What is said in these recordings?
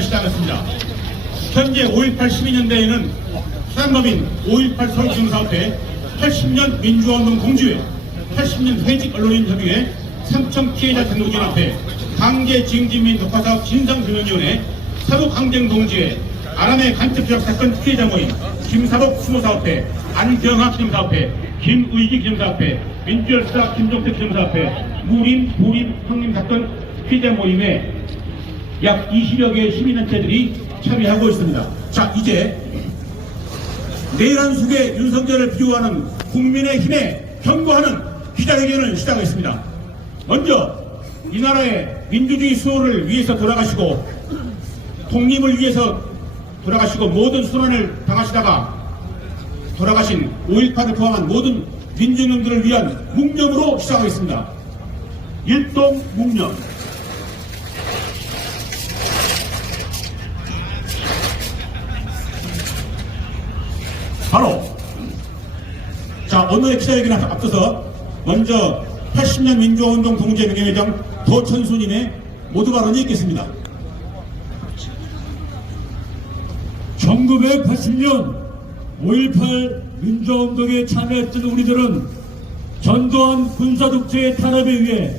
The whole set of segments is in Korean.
시작했습니다. 현재 5.18 시민연대회는 수상법인 5.18 서울기념사업회 80년 민주화운동 공주회 80년 회직 언론인 협의회 삼청 피해자 단독연합회 강제징집민 독파사업 진상규명위원회 사도강쟁동지회 아람의 간첩조작 사건 피해자 모임 김사복 수모사업회 안경학 기념사업회 김의기 기념사업회 민주열사 김종택 기념사업회 무림 부림 황림사건 피해자 모임에 약 20여 개의 시민단체들이 참여하고 있습니다. 자, 이제 내란 속에 윤석열을 비호하는 국민의힘에 경고하는 기자회견을 시작하겠습니다. 먼저 이 나라의 민주주의 수호를 위해서 돌아가시고 독립을 위해서 돌아가시고 모든 순환을 당하시다가 돌아가신 5.18을 포함한 모든 민주인들을 위한 묵념으로 시작하겠습니다. 일동 묵념. 바로 자, 오늘의 기자회견을 앞서서 먼저 80년 민주화운동 동지회 명예회장 도천순님의 모두 발언이 있겠습니다. 1980년 5.18 민주화운동에 참여했던 우리들은 전두환 군사독재의 탄압에 의해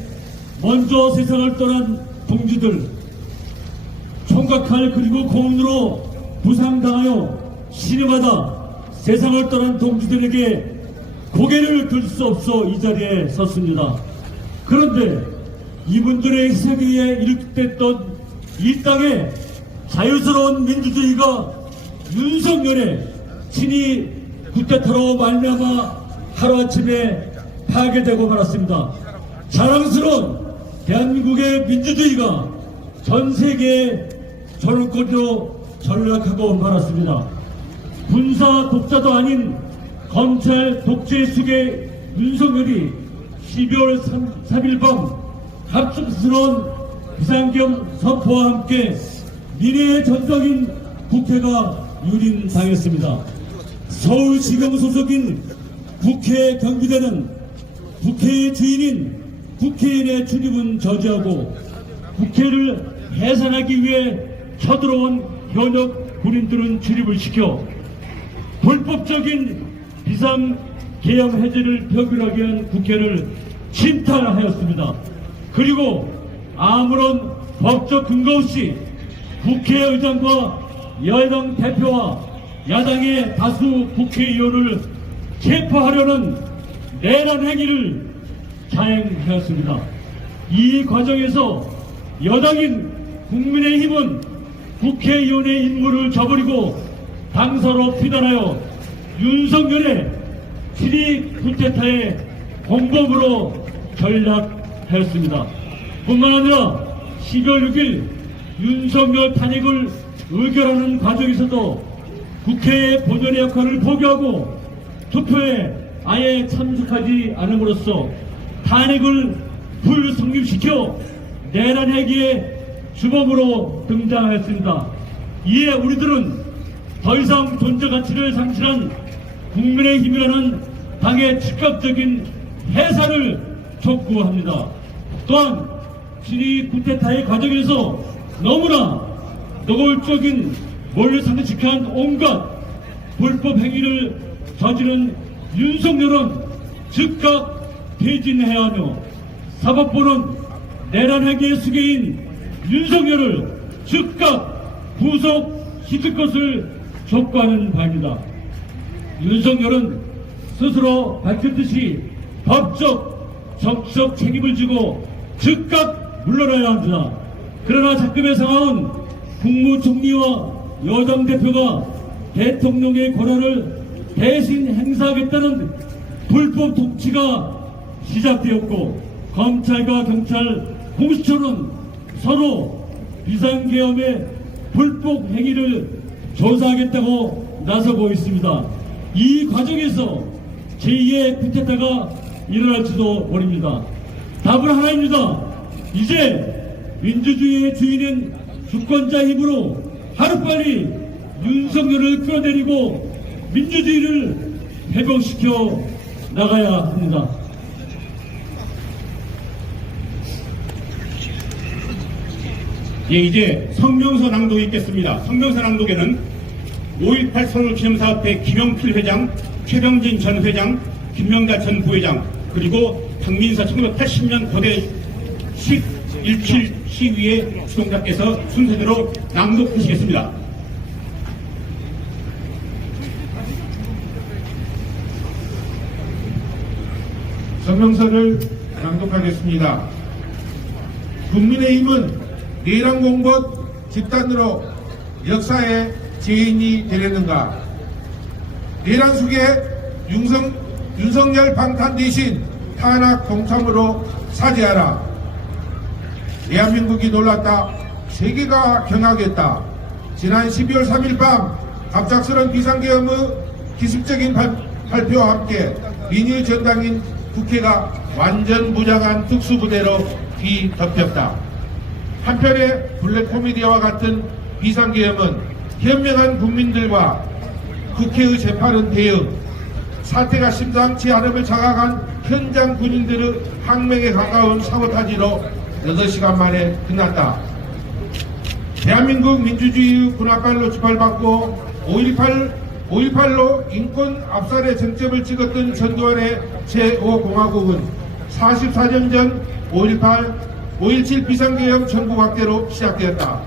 먼저 세상을 떠난 동지들, 총각칼 그리고 고문으로 부상당하여 신음하다 세상을 떠난 동지들에게 고개를 들 수 없어 이 자리에 섰습니다. 그런데 이분들의 희생에 의해 일으켰던 이 땅에 자유스러운 민주주의가 윤석열의 친위 쿠데타로 말미암아 하루아침에 파괴되고 말았습니다. 자랑스러운 대한민국의 민주주의가 전 세계의 전원권으로 전락하고 말았습니다. 군사 독자도 아닌 검찰 독재 속의 윤석열이 12월 3일 밤 갑작스러운 비상경 선포와 함께 미래의 전적인 국회가 유린당했습니다. 서울시경 소속인 국회 경비대는 국회의 주인인 국회의원의 출입은 저지하고 국회를 해산하기 위해 쳐들어온 현역 군인들은 출입을 시켜 불법적인 비상계엄 해제를 표결하기 위한 국회를 침탈하였습니다. 그리고 아무런 법적 근거 없이 국회의장과 여당 대표와 야당의 다수 국회의원을 체포하려는 내란 행위를 자행하였습니다. 이 과정에서 여당인 국민의힘은 국회의원의 임무를 저버리고 당사로 피단하여 윤석열의 친위 쿠데타의 공범으로 전락하였습니다. 뿐만 아니라 12월 6일 윤석열 탄핵을 의결하는 과정에서도 국회의 본연의 역할을 포기하고 투표에 아예 참석하지 않음으로써 탄핵을 불성립시켜 내란 행위의 주범으로 등장하였습니다. 이에 우리들은 더 이상 존재 가치를 상실한 국민의힘이라는 당의 즉각적인 해산을 촉구합니다. 또한 친위 쿠데타의 과정에서 너무나 노골적인 몰래상식한 온갖 불법 행위를 저지른 윤석열은 즉각 퇴진해야 하며 사법부는 내란 행위의 수괴인 윤석열을 즉각 구속시킬 것을 촉구하는 바입니다. 윤석열은 스스로 밝혔듯이 법적, 정치적 책임을 지고 즉각 물러나야 합니다. 그러나 지금의 상황은 국무총리와 여당 대표가 대통령의 권한을 대신 행사하겠다는 불법 통치가 시작되었고 검찰과 경찰, 공수처는 서로 비상계엄의 불법 행위를 조사하겠다고 나서고 있습니다. 이 과정에서 제2의 쿠데타가 일어날지도 모릅니다. 답은 하나입니다. 이제 민주주의의 주인은 주권자 힘으로 하루빨리 윤석열을 끌어내리고 민주주의를 회복시켜 나가야 합니다. 예, 이제 성명서 낭독이 있겠습니다. 성명서 낭독에는 5.18 서울기념사업회 김영필 회장, 최병진 전 회장, 김명자 전 부회장, 그리고 박민서 1980년 고대 11.7 시위의 주동자께서 순서대로 낭독하시겠습니다. 성명서를 낭독하겠습니다. 국민의힘은 내란 공범 집단으로 역사의 죄인이 되려는가? 내란 속에 윤석열 방탄 대신 탄압 동참으로 사죄하라. 대한민국이 놀랐다. 세계가 경악했다. 지난 12월 3일 밤 갑작스런 비상계엄의 기습적인 발표와 함께 민의 전당인 국회가 완전 무장한 특수부대로 뒤덮였다. 한편의 블랙 코미디와 같은 비상계엄은 현명한 국민들과 국회의 재판은 대응, 사태가 심상치 않음을 자각한 현장 군인들의 항명에 가까운 사보타지로 8시간 만에 끝났다. 대한민국 민주주의의 군합발로 짓밟았고 5.18로 인권 압살의 정점을 찍었던 전두환의 제5공화국은 44년 전 5.17 비상계엄 전국 확대로 시작되었다.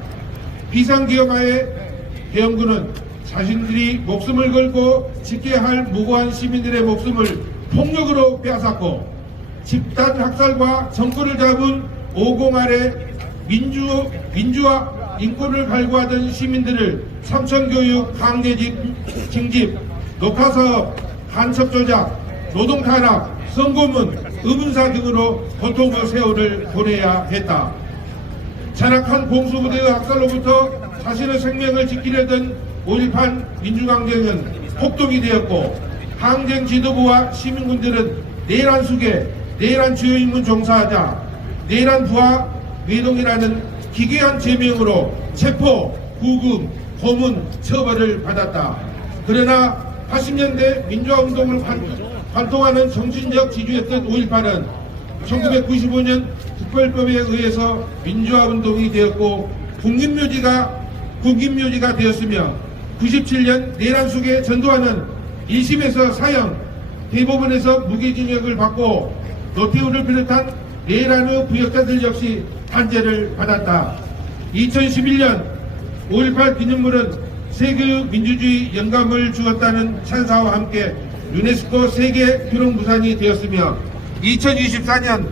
비상계엄하에 계엄군은 자신들이 목숨을 걸고 지켜야 할 무고한 시민들의 목숨을 폭력으로 빼앗았고 집단 학살과 정권을 잡은 5.0 아래 민주화 인권을 갈구하던 시민들을 삼천교육, 강제집, 징집, 녹화사업, 간첩 조작, 노동 탄압, 선고문, 의문사 등으로 고통의 세월을 보내야 했다. 잔악한 공수부대의 학살로부터 자신의 생명을 지키려던 5.18 민주강정은 폭동이 되었고 항쟁 지도부와 시민군들은 내란 수계, 내란 주요 임무 종사하자, 내란 부하 외동이라는 기괴한 죄명으로 체포, 구금, 고문, 처벌을 받았다. 그러나 80년대 민주화운동을 관통하는 정신적 지주였던 5.18은 1995년 특별법에 의해서 민주화운동이 되었고 국민묘지가 되었으며 97년 내란 속에 전두환은 1심에서 사형, 대법원에서 무기징역을 받고 노태우를 비롯한 내란의 부역자들 역시 탄재를 받았다. 2011년 5.18 기념물은 세계의 민주주의 영감을 주었다는 찬사와 함께 유네스코 세계 교록무산이 되었으며 2024년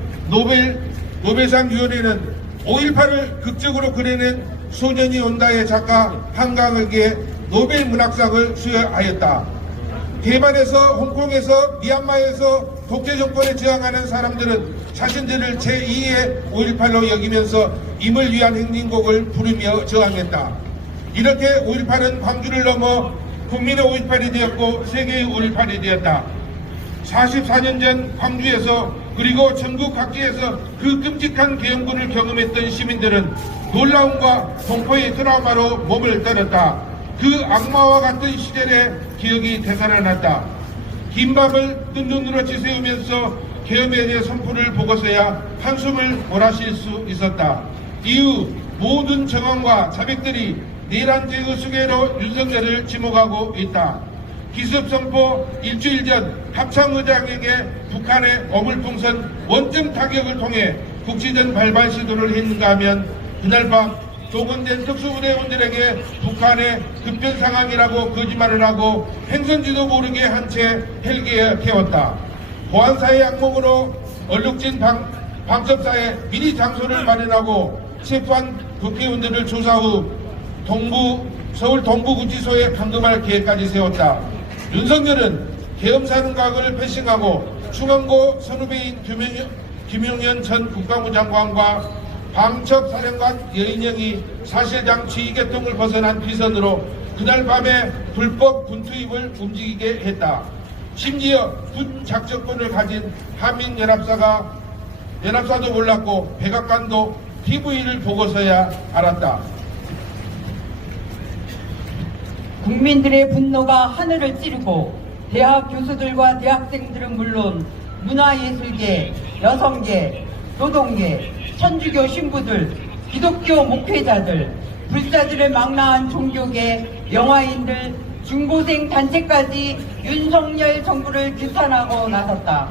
노벨상위원회는 5.18을 극적으로 그려낸 소년이 온다의 작가 한강에게 노벨 문학상을 수여하였다. 대만에서 홍콩에서 미얀마에서 독재 정권에 저항하는 사람들은 자신들을 제2의 5.18로 여기면서 임을 위한 행진곡을 부르며 저항했다. 이렇게 5.18은 광주를 넘어 국민의 5.18이 되었고 세계의 5.18이 되었다. 44년 전 광주에서 그리고 전국 각지에서 그 끔찍한 계엄군을 경험했던 시민들은 놀라움과 공포의 트라우마로 몸을 떨었다. 그 악마와 같은 시절의 기억이 되살아났다. 긴 밤을 뜬 눈으로 지새우면서 계엄에 대해 선포를 보고서야 한숨을 몰아쉴 수 있었다. 이후 모든 정황과 자백들이 내란죄의 수괴로 윤석열을 지목하고 있다. 기습선포 일주일 전 합창의장에게 북한의 어물풍선 원점 타격을 통해 국지전 발발 시도를 했는가 하면 그날 밤 동원된 특수부대원들에게 북한의 급변 상황이라고 거짓말을 하고 행선지도 모르게 한 채 헬기에 태웠다. 보안사의 악몽으로 얼룩진 방첩사에 미니 장소를 마련하고 체포한 국회의원들을 조사 후 서울 동부구치소에 감금할 계획까지 세웠다. 윤석열은 계엄사령각을 패싱하고 중앙고 선후배인 김용현 전 국방부 장관과 방첩사령관 여인영이 사실상 지휘계통을 벗어난 비선으로 그날 밤에 불법 군투입을 움직이게 했다. 심지어 군작전권을 가진 한민연합사도 몰랐고 백악관도 TV를 보고서야 알았다. 국민들의 분노가 하늘을 찌르고 대학 교수들과 대학생들은 물론 문화예술계, 여성계, 노동계, 천주교 신부들, 기독교 목회자들, 불사들을 망라한 종교계, 영화인들, 중고생 단체까지 윤석열 정부를 규탄하고 나섰다.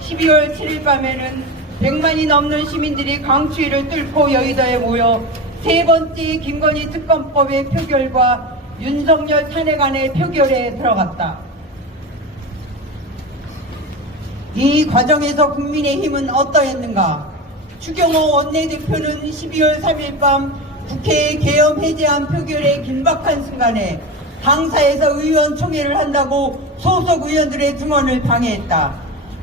12월 7일 밤에는 100만이 넘는 시민들이 강추위를 뚫고 여의도에 모여 세 번째 김건희 특검법의 표결과 윤석열 탄핵안의 표결에 들어갔다. 이 과정에서 국민의힘은 어떠했는가? 추경호 원내대표는 12월 3일 밤 국회의 계엄 해제안 표결의 긴박한 순간에 당사에서 의원총회를 한다고 소속 의원들의 증언을 방해했다.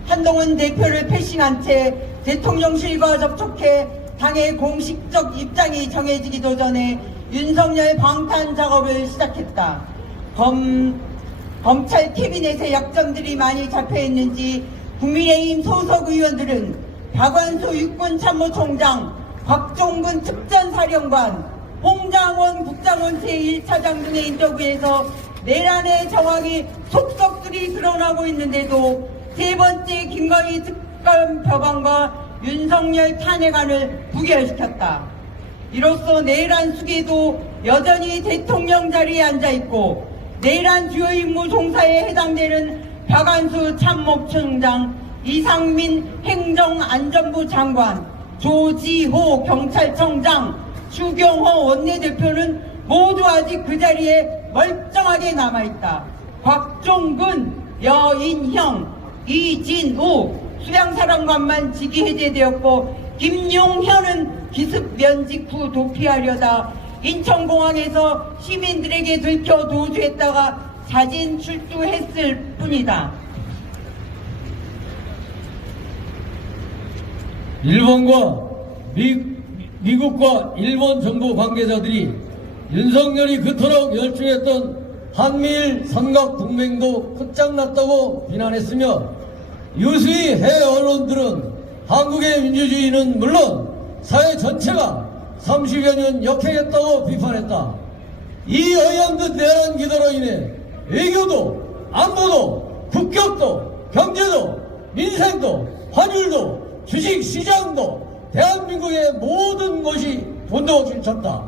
한동훈 대표를 패싱한 채 대통령실과 접촉해 당의 공식적 입장이 정해지기도 전에 윤석열 방탄 작업을 시작했다. 검찰 캐비넷의 약점들이 많이 잡혀있는지 국민의힘 소속 의원들은 박완수 육군참모총장, 곽종근 특전사령관, 홍장원 국장원 제1차장 등의 인터뷰에서 내란의 정황이 속속들이 드러나고 있는데도 세 번째 김건희 특검 법안과 윤석열 탄핵안을 부결시켰다. 이로써 내란 수계도 여전히 대통령 자리에 앉아있고 내란 주요 임무 종사에 해당되는 박완수 참모총장, 이상민 행정안전부 장관, 조지호 경찰청장, 추경호 원내대표는 모두 아직 그 자리에 멀쩡하게 남아있다. 곽종근, 여인형, 이진우 수량사령관만 직위 해제되었고 김용현은 기습 면직 후 도피하려다 인천공항에서 시민들에게 들켜 도주했다가 자진 출두했을 뿐이다. 일본과 미국과 일본 정부 관계자들이 윤석열이 그토록 열중했던 한미일 삼각 동맹도 끝장났다고 비난했으며 유수의 해외 언론들은 한국의 민주주의는 물론 사회 전체가 30여 년 역행했다고 비판했다. 이 의원들 내란 기도로 인해 외교도, 안보도, 국격도, 경제도, 민생도, 환율도, 주식시장도 대한민국의 모든 것이 돈도 쳤다.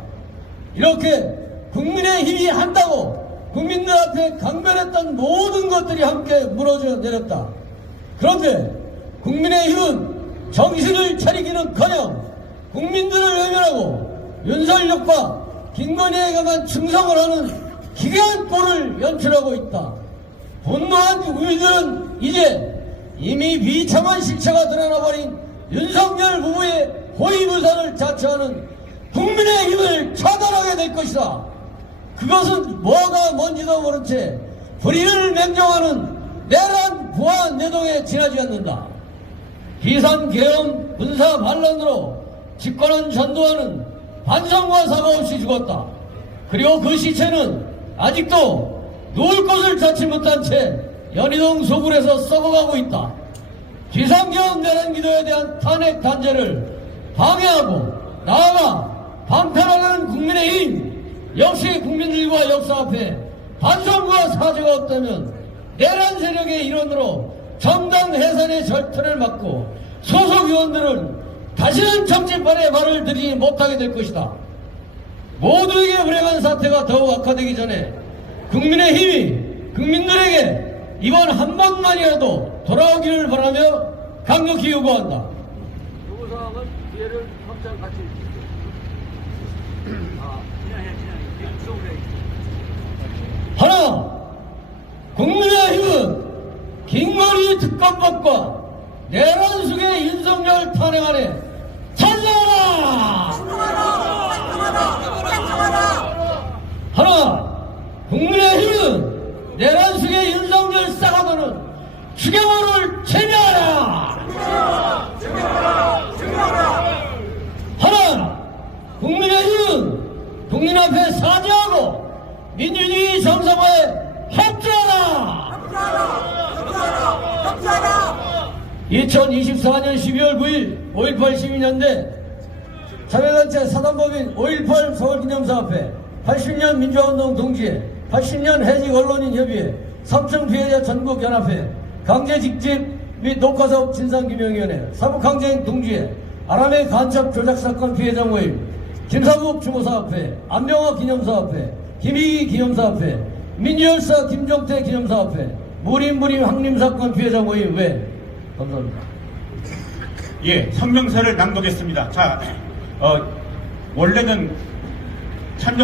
이렇게 국민의힘이 한다고 국민들 앞에 강변했던 모든 것들이 함께 무너져 내렸다. 그런데 국민의힘은 정신을 차리기는커녕 국민들을 외면하고 윤석열과 김건희에게만 충성을 하는 기괴한 꼴을 연출하고 있다. 분노한 국민들은 이제 이미 비참한 실체가 드러나버린 윤석열 부부의 호위무사를 자처하는 국민의힘을 차단하게 될 것이다. 그것은 뭐가 뭔지도 모른 채 불의를 맹정하는 내란 부안 내동에 지나지 않는다. 비상계엄 군사 반란으로 집권을 전도하는 반성과 사과 없이 죽었다. 그리고 그 시체는 아직도 누울 곳을 찾지 못한 채 연희동 소굴에서 썩어가고 있다. 비상계엄 내란 기도에 대한 탄핵 단죄를 방해하고 나아가 방탄하는 국민의힘 역시 국민들과 역사 앞에 반성과 사죄가 없다면 내란 세력의 일원으로 정당 해산의 절차를 막고 소속 의원들은 다시는 정치판에 발을 들이지 못하게 될 것이다. 모두에게 불행한 사태가 더욱 악화되기 전에 국민의힘이 국민들에게 이번 한 번만이라도 돌아오기를 바라며 강력히 요구한다. 요구사항은 기회를 확장 같이 하나, 국민의힘은 김건희 특검법과 내란 속의 윤석열 탄핵안에 찬성하라! 하나, 국민의힘은 내란 속의 윤석열 싸가도는 추경호를 제명하라! 하나, 국민의힘은 국민 앞에 사죄하고 민주주의 정상화에 협조하라! 2024년 12월 9일 5.18 시민연대 자매단체 사단법인 5.18 서울기념사업회 80년 민주화운동 동지회 80년 해직 언론인 협의회 삼청 피해자 전국연합회 강제직집 및 녹화사업 진상규명위원회 사북항쟁 동지회 아람의 간첩 조작사건 피해자 모임 김상국 추모사업회, 안병화 기념사업회, 김희기 기념사업회, 민주열사 김종태 기념사업회, 무림무림 항림사건 피해자 모임 외. 감사합니다. 예, 성명서를 낭독했습니다. 자, 원래는 참여